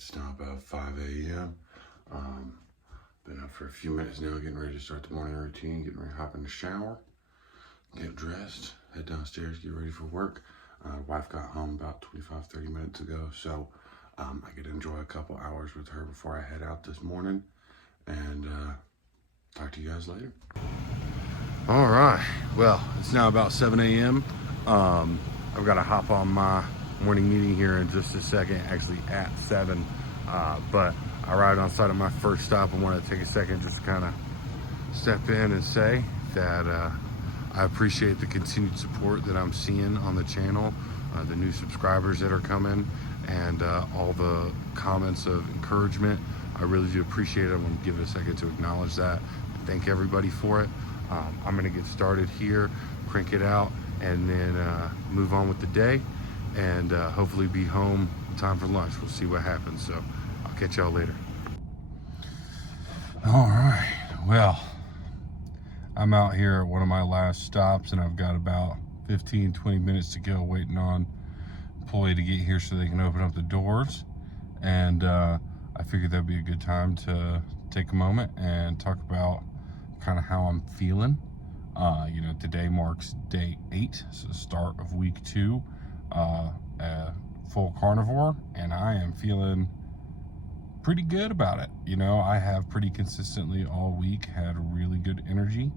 It's now about 5 a.m. Been up for a few minutes now, getting ready to start the morning routine, getting ready to hop in the shower, get dressed, head downstairs, get ready for work. Wife got home about 25-30 minutes ago, so I get to enjoy a couple hours with her before I head out this morning, and talk to you guys later. All right, well, it's now about 7 a.m. I've got to hop on my morning meeting here in just a second, actually at 7, but I arrived on site at my first stop. I wanted to take a second just to kind of step in and say that I appreciate the continued support that I'm seeing on the channel, the new subscribers that are coming, and all the comments of encouragement. I really do appreciate it. I want to give it a second to acknowledge that. Thank everybody for it. I'm going to get started here, crank it out, and then move on with the day, and hopefully be home in time for lunch. We'll see what happens. So I'll catch y'all later. All right, well, I'm out here at one of my last stops, and I've got about 15-20 minutes to go, waiting on employee to get here so they can open up the doors. And I figured that'd be a good time to take a moment and talk about kind of how I'm feeling. You know, today marks day 8, so the start of week 2, full carnivore, and I am feeling pretty good about it. You know, I have pretty consistently all week had really good energy.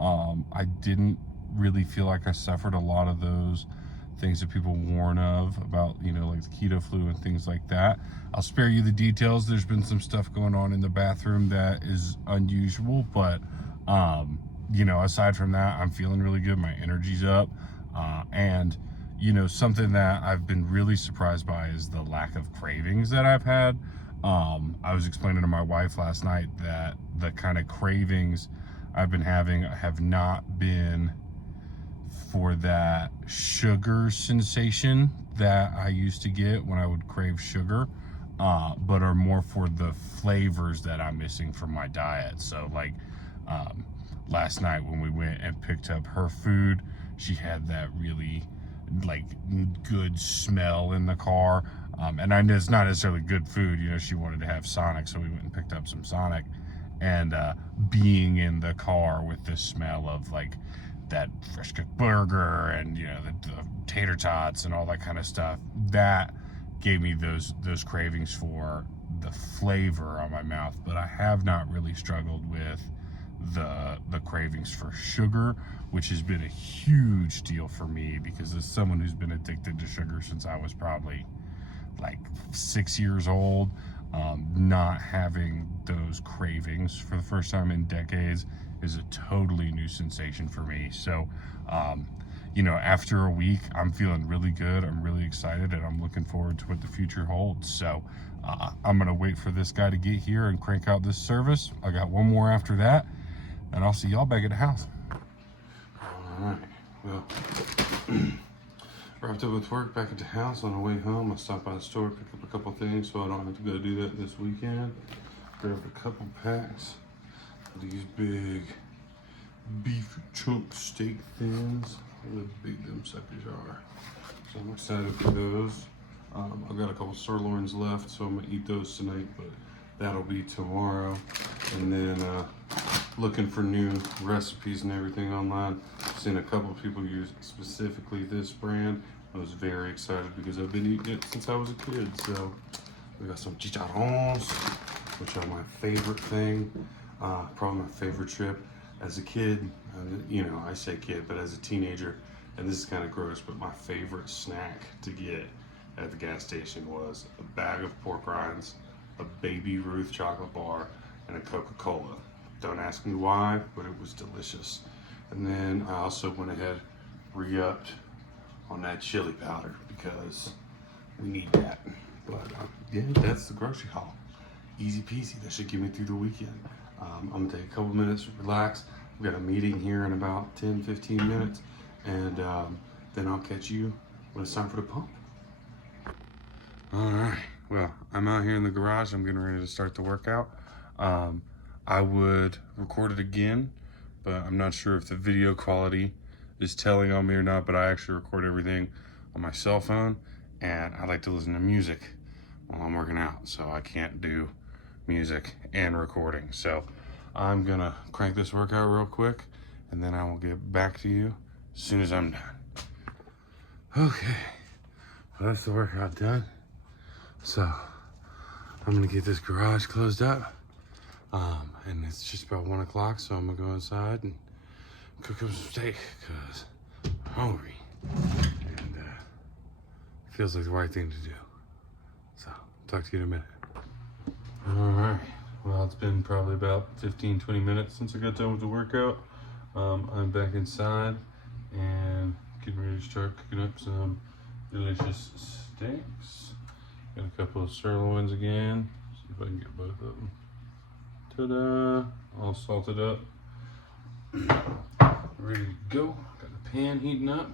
I didn't really feel like I suffered a lot of those things that people warn of about, you know, like the keto flu and things like that. I'll spare you the details. There's been some stuff going on in the bathroom that is unusual, but you know, aside from that, I'm feeling really good. My energy's up, and you know, something that I've been really surprised by is the lack of cravings that I've had. I was explaining to my wife last night that the kind of cravings I've been having have not been for that sugar sensation that I used to get when I would crave sugar, but are more for the flavors that I'm missing from my diet. So like last night when we went and picked up her food, she had that really like good smell in the car, and I know it's not necessarily good food. You know, she wanted to have Sonic, so we went and picked up some Sonic, and being in the car with the smell of like that fresh cooked burger and, you know, the tater tots and all that kind of stuff, that gave me those cravings for the flavor on my mouth. But I have not really struggled with the cravings for sugar, which has been a huge deal for me, because as someone who's been addicted to sugar since I was probably like 6 years old, not having those cravings for the first time in decades is a totally new sensation for me. So you know, after a week, I'm feeling really good. I'm really excited, and I'm looking forward to what the future holds. So I'm gonna wait for this guy to get here and crank out this service. I got one more after that, and I'll see y'all back at the house. All right, well, wrapped up with work, back at the house. On the way home, I stopped by the store, pick up a couple things so I don't have to go do that this weekend. Grabbed a couple packs of these big beef chunk steak thins. Look how big them suckers are. So I'm excited for those. I've got a couple sirloins left, so I'm gonna eat those tonight, but that'll be tomorrow. And then looking for new recipes and everything online. Seen a couple of people use specifically this brand. I was very excited because I've been eating it since I was a kid. So we got some chicharrones, which are my favorite thing. Probably my favorite trip as a kid. You know, I say kid, but as a teenager, and this is kind of gross, but my favorite snack to get at the gas station was a bag of pork rinds, a Baby Ruth chocolate bar, and a Coca-Cola. Don't ask me why, but it was delicious. And then I also went ahead, re-upped on that chili powder because we need that. But yeah, that's the grocery haul. Easy peasy. That should get me through the weekend. I'm gonna take a couple minutes to relax. We've got a meeting here in about 10-15 minutes, and then I'll catch you when it's time for the pump. All right, well, I'm out here in the garage. I'm getting ready to start the workout. I would record it again, but I'm not sure if the video quality is telling on me or not, but I actually record everything on my cell phone, and I like to listen to music while I'm working out, so I can't do music and recording. So I'm gonna crank this workout real quick, and then I will get back to you as soon as I'm done. Okay, well, that's the workout done. So I'm gonna get this garage closed up. And it's just about 1 o'clock, so I'm gonna go inside and cook up some steak because I'm hungry. And feels like the right thing to do. So, talk to you in a minute. All right, well, it's been probably about 15-20 minutes since I got done with the workout. I'm back inside and getting ready to start cooking up some delicious steaks. Got a couple of sirloins again. See if I can get both of them. Ta-da! All salted up. Ready to go. Got the pan heating up.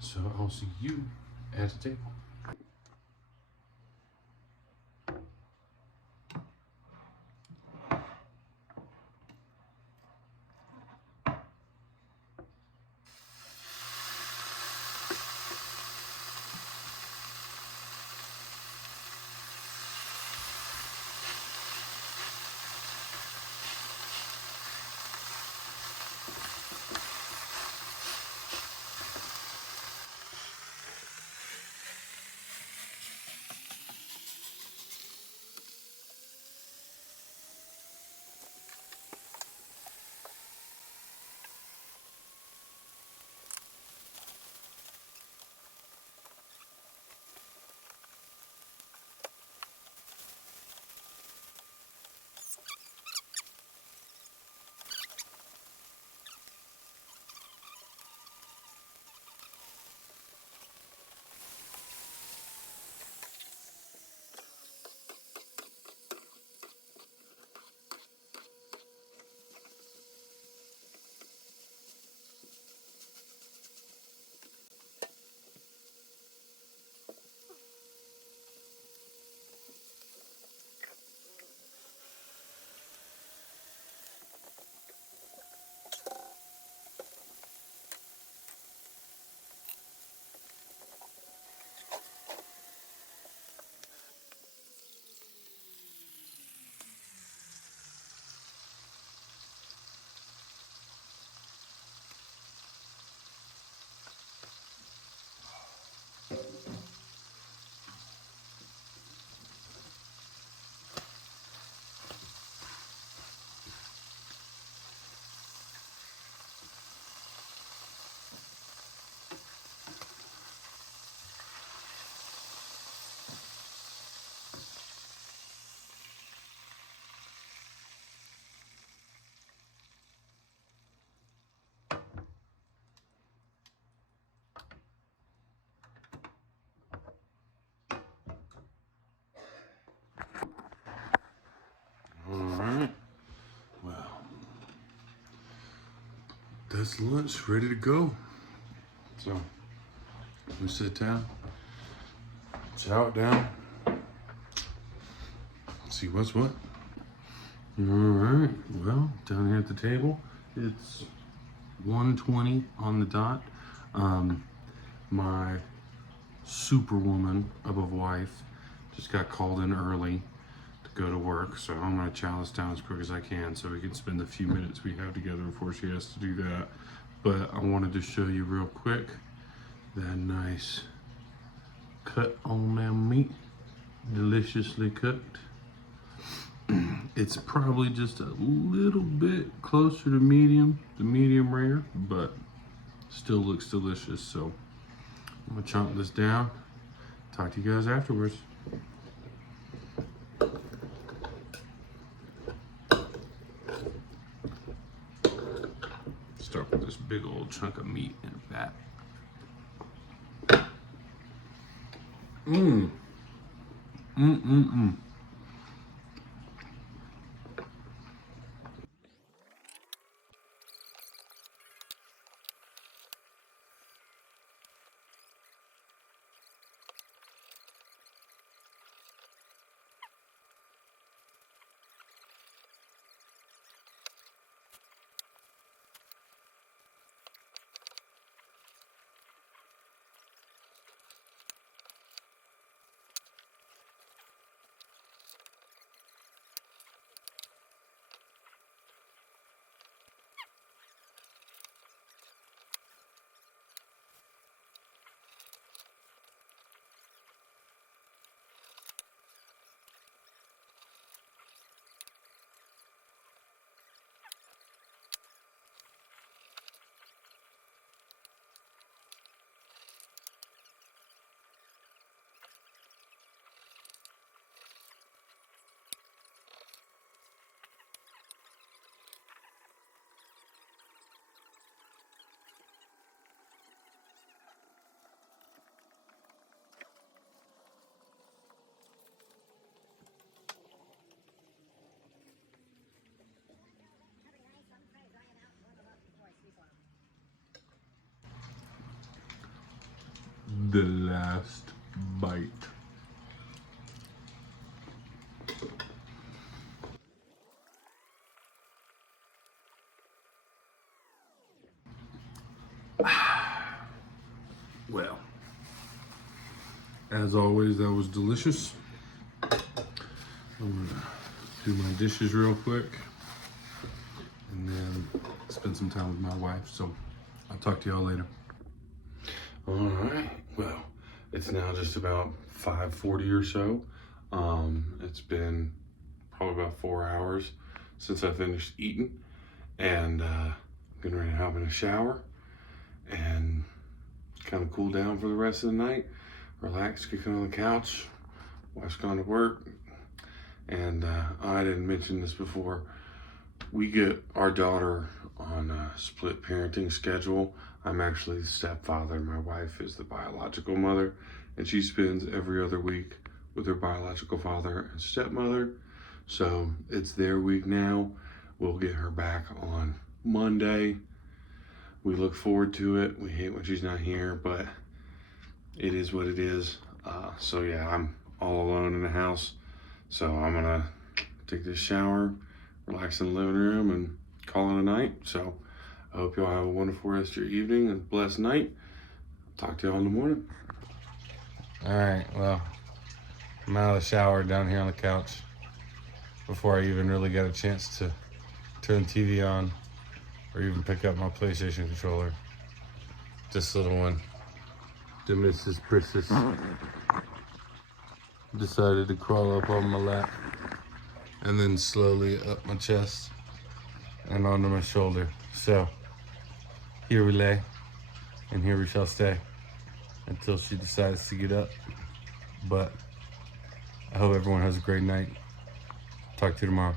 So I'll see you at the table. Alright, well, that's lunch ready to go. So, we sit down, chow it down, see what's what. Alright, well, down here at the table, it's 1:20 on the dot. My superwoman of a wife just got called in early to go to work, so I'm gonna chow this down as quick as I can so we can spend the few minutes we have together before she has to do that. But I wanted to show you real quick that nice cut on that meat, deliciously cooked. It's probably just a little bit closer to medium rare, but still looks delicious. So I'm gonna chomp this down. Talk to you guys afterwards. Start with this big old chunk of meat in that. Mmm. the last bite. Well, as always, that was delicious. I'm gonna do my dishes real quick and then spend some time with my wife. So I'll talk to y'all later. All right, well, it's now just about 5:40 or so. It's been probably about 4 hours since I finished eating, and I'm getting ready to hop in a shower and kind of cool down for the rest of the night. Relax, kick on the couch. Wife's gone to work, and I didn't mention this before. We get our daughter on a split parenting schedule. I'm actually the stepfather. My wife is the biological mother, and she spends every other week with her biological father and stepmother. So it's their week now. We'll get her back on Monday. We look forward to it. We hate when she's not here, but it is what it is. So yeah, I'm all alone in the house. So I'm gonna take this shower, relax in the living room, and call it a night. So I hope y'all have a wonderful rest of your evening and blessed night. Talk to y'all in the morning. All right, well, I'm out of the shower down here on the couch before I even really got a chance to turn the TV on or even pick up my PlayStation controller. This little one, the Mrs. Princess, decided to crawl up on my lap and then slowly up my chest and onto my shoulder. So here we lay, and here we shall stay until she decides to get up. But I hope everyone has a great night. Talk to you tomorrow.